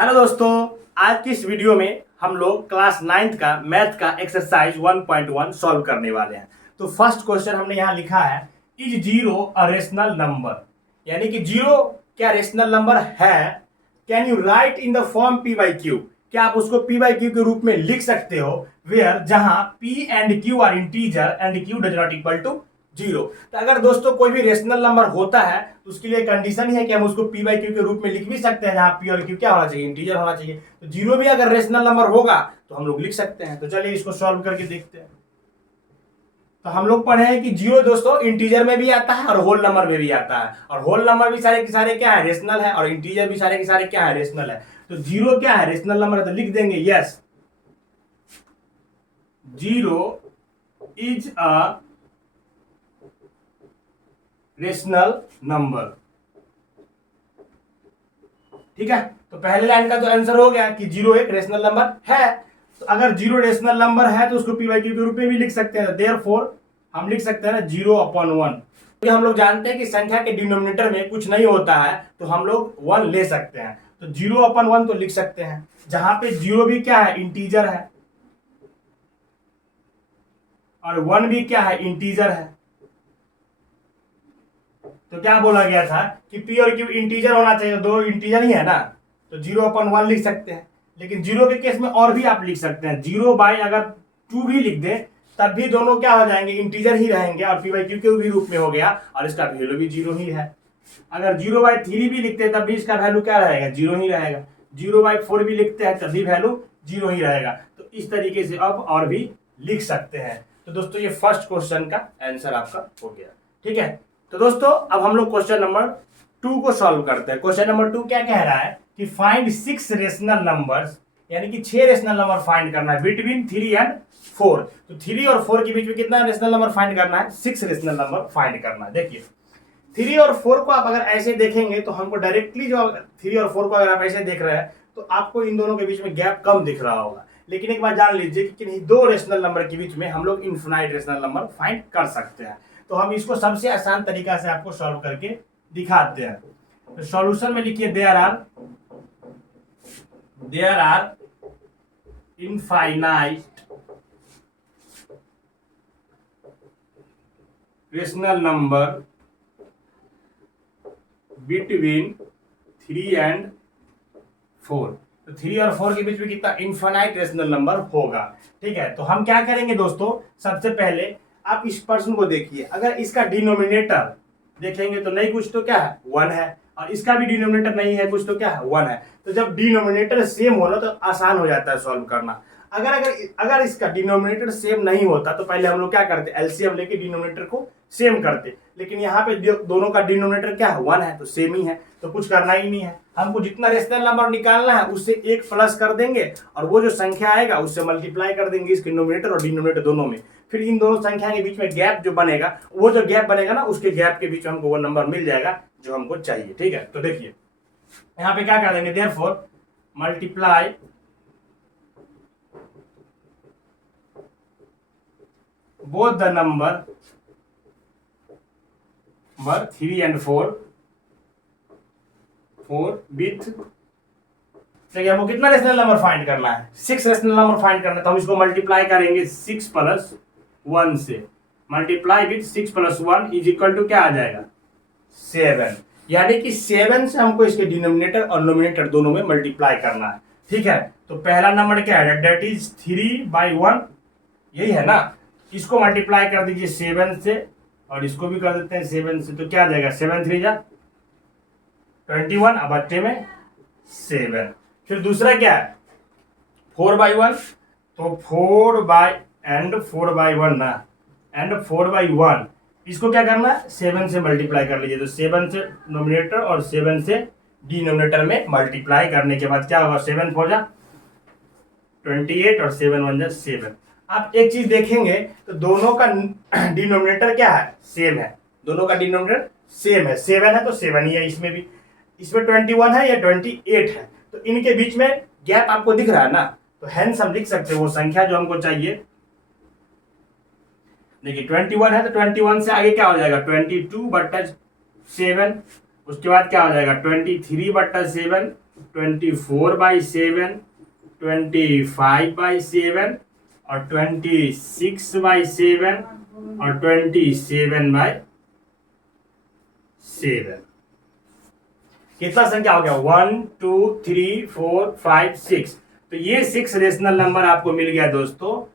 Hello दोस्तों, आज की इस वीडियो में हम लोग क्लास 9th का मैथ का एक्सरसाइज 1.1 सॉल्व करने वाले हैं। तो फर्स्ट क्वेश्चन हमने यहाँ लिखा है, is zero a rational number, यानी कि जीरो क्या रेशनल नंबर है। Can you right in the form P by Q, क्या आप उसको पी बाई क्यू के रूप में लिख सकते हो, वेयर जहां p and q are integer and q does not equal to zero. तो अगर दोस्तों कोई भी रेशनल नंबर होता है तो उसके लिए कंडीशन ही है कि हम उसको पी बाई क्यू के रूप में लिख भी सकते हैं, जहां पी और क्यू क्या होना चाहिए, इंटीजर होना चाहिए। तो जीरो भी अगर रेशनल नंबर होगा तो हम लोग लिख सकते हैं। तो चलिए इसको सॉल्व करके देखते हैं। तो हम लोग पढ़े हैं कि जीरो दोस्तों इंटीजर में भी आता है और होल नंबर में भी आता है, और होल नंबर भी सारे के सारे क्या है, रेशनल है, और इंटीजर भी सारे के सारे क्या है, रेशनल है। तो जीरो क्या है, रेशनल नंबर है, तो लिख देंगे yes, zero is a rational number. ठीक है, तो पहले लाइन का तो आंसर हो गया कि जीरो एक रेशनल नंबर है। तो अगर जीरो रेशनल नंबर है तो उसको पी बाई क्यू के रूप में भी लिख सकते हैं। देयरफॉर हम लिख सकते हैं ना 0/1। तो हम लोग जानते हैं कि संख्या के डिनोमिनेटर में कुछ नहीं होता है तो हम लोग 1 ले सकते हैं। तो 0/1 तो लिख सकते हैं, जहां पे जीरो भी क्या है, इंटीजर है, और 1 भी क्या है, इंटीजर है। तो क्या बोला गया था कि पी और क्यू इंटीजर होना चाहिए, तो दो इंटीजर ही है ना, तो 0/1 लिख सकते हैं। लेकिन जीरो के केस में और भी आप लिख सकते हैं, 0 अगर 2 भी लिख दे तब भी दोनों क्या हो जाएंगे, इंटीजर ही रहेंगे, और पी बाई क्यू के भी रूप में हो गया और इसका वैल्यू भी जीरो ही है। अगर 0/3 भी लिखते हैं तब भी इसका वैल्यू क्या रहेगा, जीरो ही रहेगा। 0/4 भी लिखते हैं तब भी वैल्यू जीरो ही रहेगा। तो इस तरीके से अब और भी लिख सकते हैं। तो दोस्तों ये फर्स्ट क्वेश्चन का आंसर आपका हो गया। ठीक है, तो दोस्तों अब हम लोग क्वेश्चन नंबर 2 को सॉल्व करते हैं। क्वेश्चन नंबर 2 क्या कह रहा है कि फाइंड 6 रेशनल नंबर्स, यानी कि 6 रेशनल नंबर फाइंड करना है बिटवीन 3 एंड 4। तो 3 और 4 के बीच में कितना रेशनल नंबर फाइंड करना है, 6 रेशनल नंबर फाइंड करना है। देखिए 3 और 4 को आप अगर ऐसे देखेंगे तो हमको डायरेक्टली जो 3 और 4 को अगर आप ऐसे देख रहे हैं तो आपको इन दोनों के बीच में गैप कम दिख रहा होगा। लेकिन एक बार जान लीजिए कि किन्हीं दो रेशनल नंबर के बीच में हम लोग इनफिनाइट रेशनल नंबर फाइंड कर सकते हैं। तो हम इसको सबसे आसान तरीका से आपको सॉल्व करके दिखाते हैं। तो सॉल्यूशन में लिखिए there are infinite rational number between 3 and 4। तो 3 और 4 के बीच में कितना इनफाइनाइट रेशनल नंबर होगा। ठीक है, तो हम क्या करेंगे दोस्तों, सबसे पहले आप इस पर्सन को देखिए, अगर इसका डिनोमिनेटर देखेंगे तो नहीं कुछ तो क्या है, 1 है, और इसका भी डिनोमिनेटर नहीं है कुछ तो क्या है, 1 है। तो जब डिनोमिनेटर सेम हो ना तो आसान हो जाता है सॉल्व करना। अगर अगर अगर इसका डिनोमिनेटर सेम नहीं होता तो पहले हम लोग क्या करते, एलसीएम लेके डिनोमिनेटर को सेम करते। लेकिन यहाँ पे दोनों का डिनोमिनेटर क्या है, 1 है, तो सेम ही है, तो कुछ करना ही नहीं है। हमको जितना रेशनल नंबर निकालना है उससे 1 प्लस कर देंगे, और वो जो संख्या आएगा उससे मल्टीप्लाई कर देंगे इसके न्यूमरेटर और डिनोमिनेटर दोनों में। फिर इन दोनों संख्या के बीच में गैप जो बनेगा, वो जो गैप बनेगा ना, उसके गैप के बीच में हमको वो नंबर मिल जाएगा जो हमको चाहिए। ठीक है, तो देखिए यहाँ पे क्या कर देंगे, therefore multiply both the number 3 and 4 with, देखिए हमको कितना रेशनल नंबर फाइंड करना है, 6 रेशनल नंबर फाइंड करना है। तो हम इसको मल्टीप्लाई करेंगे 6 + 1 से, multiply with 6 + 1 is equal to क्या आ जाएगा, 7। यानी कि 7 से हमको इसके डिनोमिनेटर और नोमिनेटर दोनों में मल्टीप्लाई करना है। ठीक है, तो पहला नंबर क्या है, दैट इज 3/1, यही है ना। इसको मल्टीप्लाई कर दीजिए 7 से, और इसको भी कर देते हैं 7 से, तो क्या आ जाएगा, 7 × 3 = 21, अब बच्चे में 7। फिर दूसरा क्या है, 4/1, तो 4/1 ना, एंड 4/1 इसको क्या करना है, 7 से मल्टीप्लाई कर लीजिए। तो 7 से नोमिनेटर और 7 से डिनोमिनेटर में मल्टीप्लाई करने के बाद क्या होगा, 7 × 4 = 28 और 7 × 1 = 7। आप एक चीज देखेंगे तो दोनों का डिनोमिनेटर क्या है, सेम है, दोनों का डिनोमिनेटर सेम है, 7 है तो 7 ही है, इसमें भी, इसमें 21 है या 28 है, तो इनके बीच में गैप आपको दिख रहा है ना। तो हेंस हम लिख सकते हैं वो संख्या जो हमको चाहिए। देखिए 21 है तो 21 से आगे क्या हो जाएगा, 22/7, उसके बाद क्या हो जाएगा 23/7, 24/7, 25/7 और 26/7 और 27/7। कितना संख्या हो गया? 1 2 3 4 5 6। तो ये 6 रेशनल नंबर आपको मिल गया दोस्तों।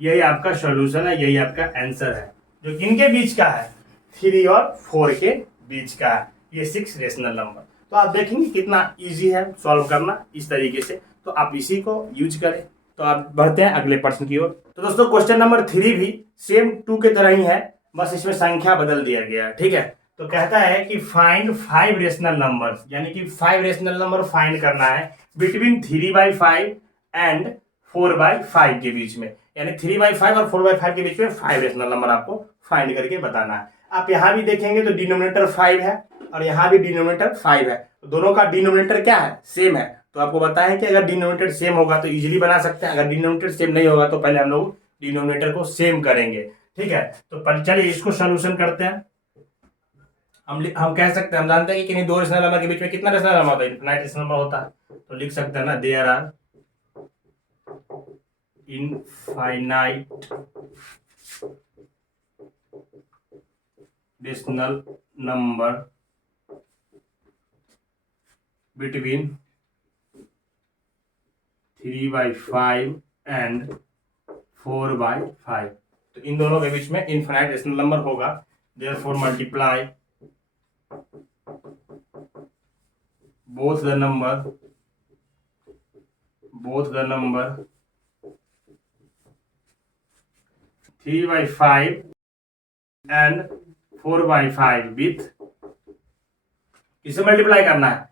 यही आपका सॉल्यूशन है, यही आपका आंसर है, जो किनके बीच का है? 3 और 4 के बीच का है ये 6 रेशनल नंबर। तो आप देखेंगे कितना इजी है सॉल्व करना इस तरीके से, तो आप इसी को यूज करें। तो आप बढ़ते हैं अगले प्रश्न की ओर। तो दोस्तों क्वेश्चन नंबर 3 भी सेम 2 के तरह ही है, बस इसमें संख्या बदल दिया गया है, ठीक है। तो कहता है कि फाइंड 5 रेशनल नंबर्स, यानी कि 5 रेशनल नंबर फाइंड करना है बिटवीन 3/5 एंड 4/5 के बीच में, यानी 3/5 और 4/5 के बीच में 5 रेशनल नंबर आपको फाइंड करके बताना है। आप यहां भी देखेंगे तो डिनोमिनेटर 5 है और यहां भी डिनोमिनेटर 5 है, तो दोनों का डिनोमिनेटर क्या है? सेम है। तो आपको बताएं कि अगर डिनोमिनेटर सेम होगा तो इजीली बना सकते हैं, अगर डिनोमिनेटर सेम नहीं होगा तो पहले हम लोग डिनोमिनेटर को सेम करेंगे, ठीक है। तो चलिए इसको सोल्यूशन करते हैं। हम कह सकते हैं, हम जानते हैं कि किन्हीं दो रेशनल नंबर के बीच में कितना रेशनल नंबर होता है? इनफिनाइट रेशनल नंबर होता है। तो लिख सकते हैं ना, there are infinite rational number between 3/5 and 4/5। तो इन दोनों के बीच में इनफाइनाइट रेशनल नंबर होगा। Therefore multiply both the number 3/5 and 4/5 with, किसे मल्टीप्लाई करना है?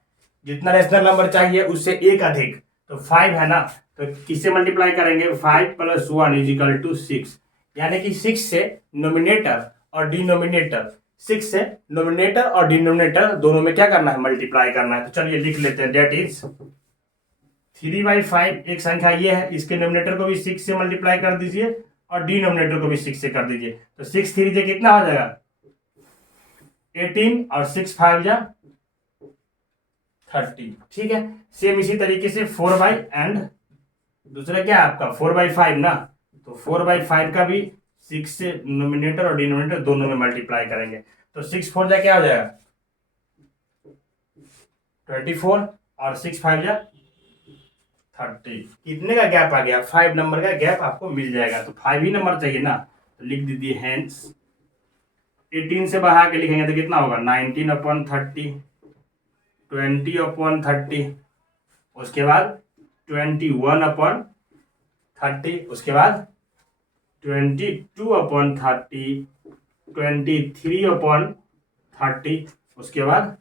जितना रेशनल नंबर चाहिए उससे एक अधिक, तो 5 है ना, तो किससे मल्टीप्लाई करेंगे? 5 + 1 = 6, यानी कि 6 से नोमिनेटर और डिनोमिनेटर, 6 से नोमिनेटर और डिनोमिनेटर दोनों में क्या करना है? मल्टीप्लाई करना है। तो चलिए लिख लेते हैं, डेट इज 3/5 एक संख्या ये है, इसके नोमिनेटर को भी 6 से मल्टीप्लाई कर दीजिए और डिनोमिनेटर को भी 6 से कर दीजिए। तो 6 3 से कितना हो जाएगा? 18 और 6 5 जा 30, ठीक है। सेम इसी तरीके से 4 एंड दूसरा क्या है आपका? 4/5 ना, तो 4/5 का भी 6 से नोमिनेटर और डिनोमिनेटर दोनों में मल्टीप्लाई करेंगे। तो 6 4 जा क्या हो जाएगा? 24 और 6 5 जा 30। कितने का गैप आ गया? 5 नंबर का गैप आपको मिल जाएगा। तो 5 ही नंबर चाहिए ना, तो लिख दीजिए हेंस 18 से बढ़ा के लिखेंगे तो कितना होगा? 19/30, 20/30, उसके बाद 21/30, उसके बाद 22/30, 23/30, उसके बाद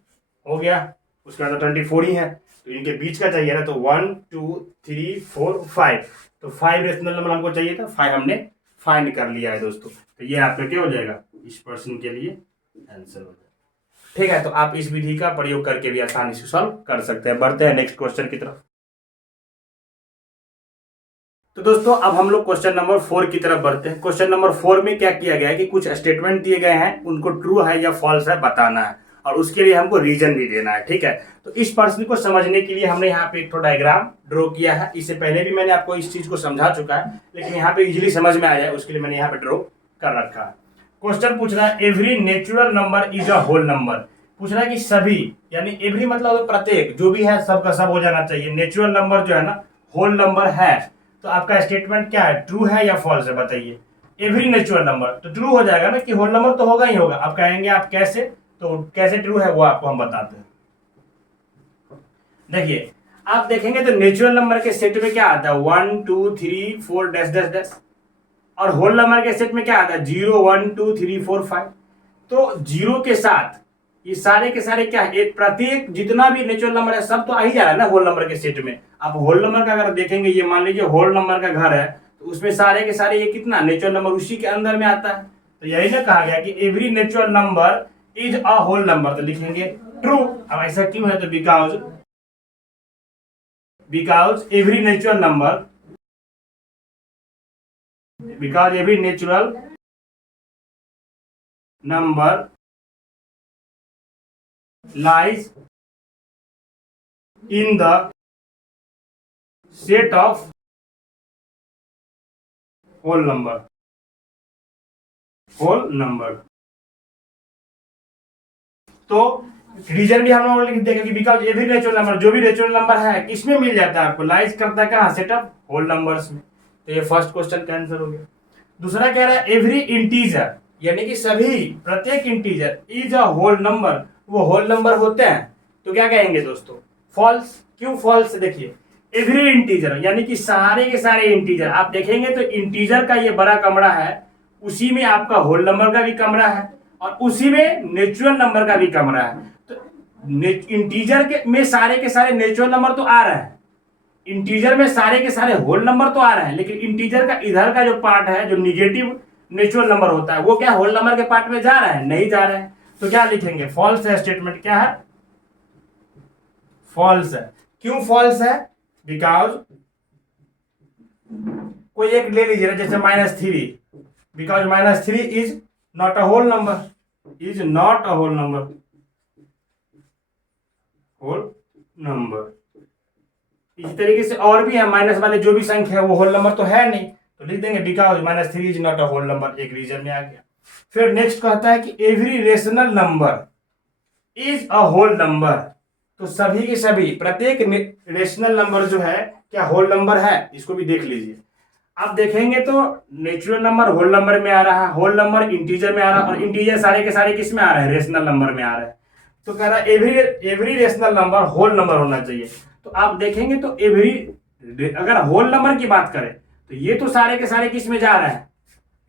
हो गया। उसके बाद 24 ही है, तो इनके बीच का चाहिए ना, तो 1 2 3 4 5, तो 5 रेशनल नंबर हमको चाहिए था, 5 हमने फाइंड कर लिया है दोस्तों। तो ये आपका क्या हो जाएगा? इस प्रश्न के लिए आंसर हो जाएगा, ठीक है। तो आप इस विधि का प्रयोग करके भी आसानी से सॉल्व कर सकते हैं। बढ़ते हैं नेक्स्ट क्वेश्चन की तरफ। तो दोस्तों अब हम लोग क्वेश्चन नंबर 4 की तरफ बढ़ते हैं। क्वेश्चन नंबर 4 में क्या किया गया है कि कुछ स्टेटमेंट दिए गए हैं, उनको ट्रू है या फॉल्स है बताना है, और उसके लिए हमको रीजन भी देना है, ठीक है। तो इस प्रश्न को समझने के लिए हमने यहाँ पे एक डायग्राम ड्रॉ किया है। इससे पहले भी मैंने आपको इस चीज को समझा चुका है, लेकिन यहाँ पे इजिली समझ में आ जाए उसके लिए मैंने यहाँ पे ड्रॉ कर रखा है। क्वेश्चन पूछ रहा है every natural number is a whole number. पूछ रहा है कि सभी, यानी एवरी मतलब प्रत्येक, जो भी है सब का सब हो जाना चाहिए। नेचुरल नंबर जो है ना होल नंबर है, तो आपका स्टेटमेंट क्या है? ट्रू है या फॉल्स है बताइए। एवरी नेचुरल नंबर तो ट्रू हो जाएगा ना, कि होल नंबर तो होगा ही होगा। आप कहेंगे आप कैसे, तो कैसे ट्रू है वो आपको हम बताते हैं। देखिए आप देखेंगे तो नेचुरल नंबर के सेट में क्या आता है? 1 2 3 4 डैश डैश डैश, और होल नंबर के सेट में क्या आता है? 0 1 2 3 4 5। तो जीरो के साथ ये सारे के सारे क्या है? एक प्रत्येक जितना भी नेचुरल नंबर है सब तो आ ही जा रहा है ना होल नंबर के सेट में। आप होल नंबर का अगर देखेंगे, ये मान लीजिए होल नंबर का घर है, तो उसमें सारे के सारे ये कितना नेचुरल नंबर उसी के अंदर में आता है। तो यही ना कहा गया कि every natural number is a whole number, तो लिखेंगे ट्रू। अब ऐसा क्यों है? तो because every natural number, because every natural number lies in the set of whole number, तो रीजन भी हम लोग लिख देंगे कि बिकॉज एवरी नेचुरल नंबर, जो भी नेचुरल नंबर है किसमें मिल जाता है आपको, लाइज करता है कहाँ, सेट ऑफ होल नंबर्स में। तो ये फर्स्ट क्वेश्चन का आंसर हो गया। दूसरा कह रहा है एवरी इंटीजर, यानी कि सभी प्रत्येक integer is a whole number, वो होल नंबर होते हैं। तो क्या कहेंगे दोस्तों, फॉल्स। क्यों फॉल्स, देखिए एवरी इंटीजर यानी कि सारे के सारे इंटीजर, आप देखेंगे तो इंटीजर का ये बड़ा कमरा है, उसी में आपका होल नंबर का भी कमरा है और उसी में नेचुरल नंबर का भी कमरा है। तो इंटीजर के में सारे के सारे नेचुरल नंबर तो आ रहे हैं, इंटीजर में सारे के सारे होल नंबर तो आ रहे हैं, लेकिन इंटीजर का इधर का जो पार्ट है, जो निगेटिव नेचुरल नंबर होता है, वो क्या होल नंबर के पार्ट में जा रहा है, नहीं जा रहा है। तो क्या लिखेंगे, फॉल्स है, स्टेटमेंट क्या है, फॉल्स है। क्यों फॉल्स है, बिकॉज कोई एक ले लीजिए ना, जैसे -3, because -3 is not a whole number, is not a whole number, इसी तरीके से और भी है, माइनस वाले जो भी संख्या है वो होल नंबर तो है नहीं, तो लिख देंगे because -3 is not a whole number, एक रीजन में आ गया। फिर नेक्स्ट कहता है कि every rational number is a whole number, तो सभी के सभी प्रत्येक रेशनल नंबर जो है क्या होल नंबर है, इसको भी देख लीजिए। आप देखेंगे तो नेचुरल नंबर होल नंबर में आ रहा है, होल नंबर इंटीजर में आ रहा है, और इंटीजर सारे के सारे किस में आ रहे हैं, रेशनल नंबर में आ रहे हैं। तो कह रहा है every rational number whole number होना चाहिए। तो आप देखेंगे तो एवरी, अगर होल नंबर की बात करें तो ये तो सारे के सारे किस में जा रहे हैं,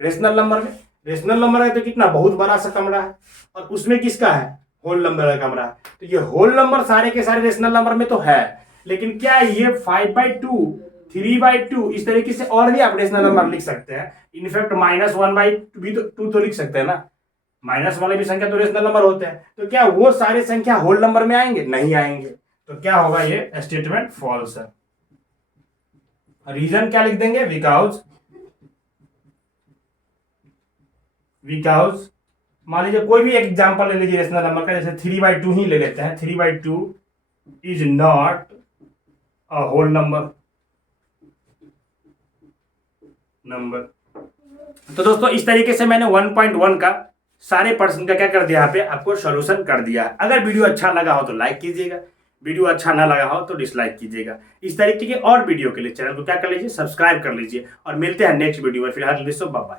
रेशनल नंबर में। रेशनल नंबर है तो कितना बहुत बड़ा सा कमरा है, और उसमें किसका है, होल नंबर का कमरा है। तो ये होल नंबर सारे के सारे रेशनल नंबर में तो है, लेकिन क्या ये 5/2, 3/2 इस तरीके से और भी आप रेशनल नंबर लिख सकते हैं। इनफैक्ट -1/2 भी तो 2 तो लिख सकते हैं ना, माइनस वाले भी संख्या तो रेशनल नंबर होते हैं। तो क्या वो सारे संख्या होल नंबर में आएंगे, नहीं आएंगे। तो क्या होगा, ये स्टेटमेंट फॉल्स है। रीजन क्या लिख देंगे, बिकॉज मान लीजिए कोई भी एग्जांपल ले लीजिए रेशनल नंबर का, जैसे 3/2 ही ले लेते हैं, 3/2 is not a whole number. तो दोस्तों इस तरीके से मैंने 1.1 का सारे प्रश्न का क्या कर दिया, यहाँ पे आपको सॉल्यूशन कर दिया है। अगर वीडियो अच्छा लगा हो तो लाइक कीजिएगा, वीडियो अच्छा ना लगा हो तो डिसलाइक कीजिएगा। इस तरीके के और वीडियो के लिए चैनल को क्या कर लीजिए, सब्सक्राइब कर लीजिए, और मिलते हैं नेक्स्ट वीडियो में। फिलहाल बाय बाय।